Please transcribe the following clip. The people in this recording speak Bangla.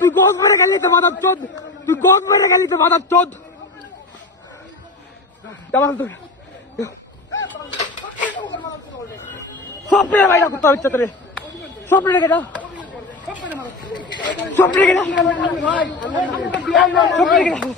তুই গোস মেরে গেলি তো মাদার চোদ, তুই গোস মেরে গেলি তো মাদার চোদ। সব পেয়ে বাইরা করতে হচ্ছে তোরে, সব রেখে দাও, সব রেখে দাও, সব রেখে দাও।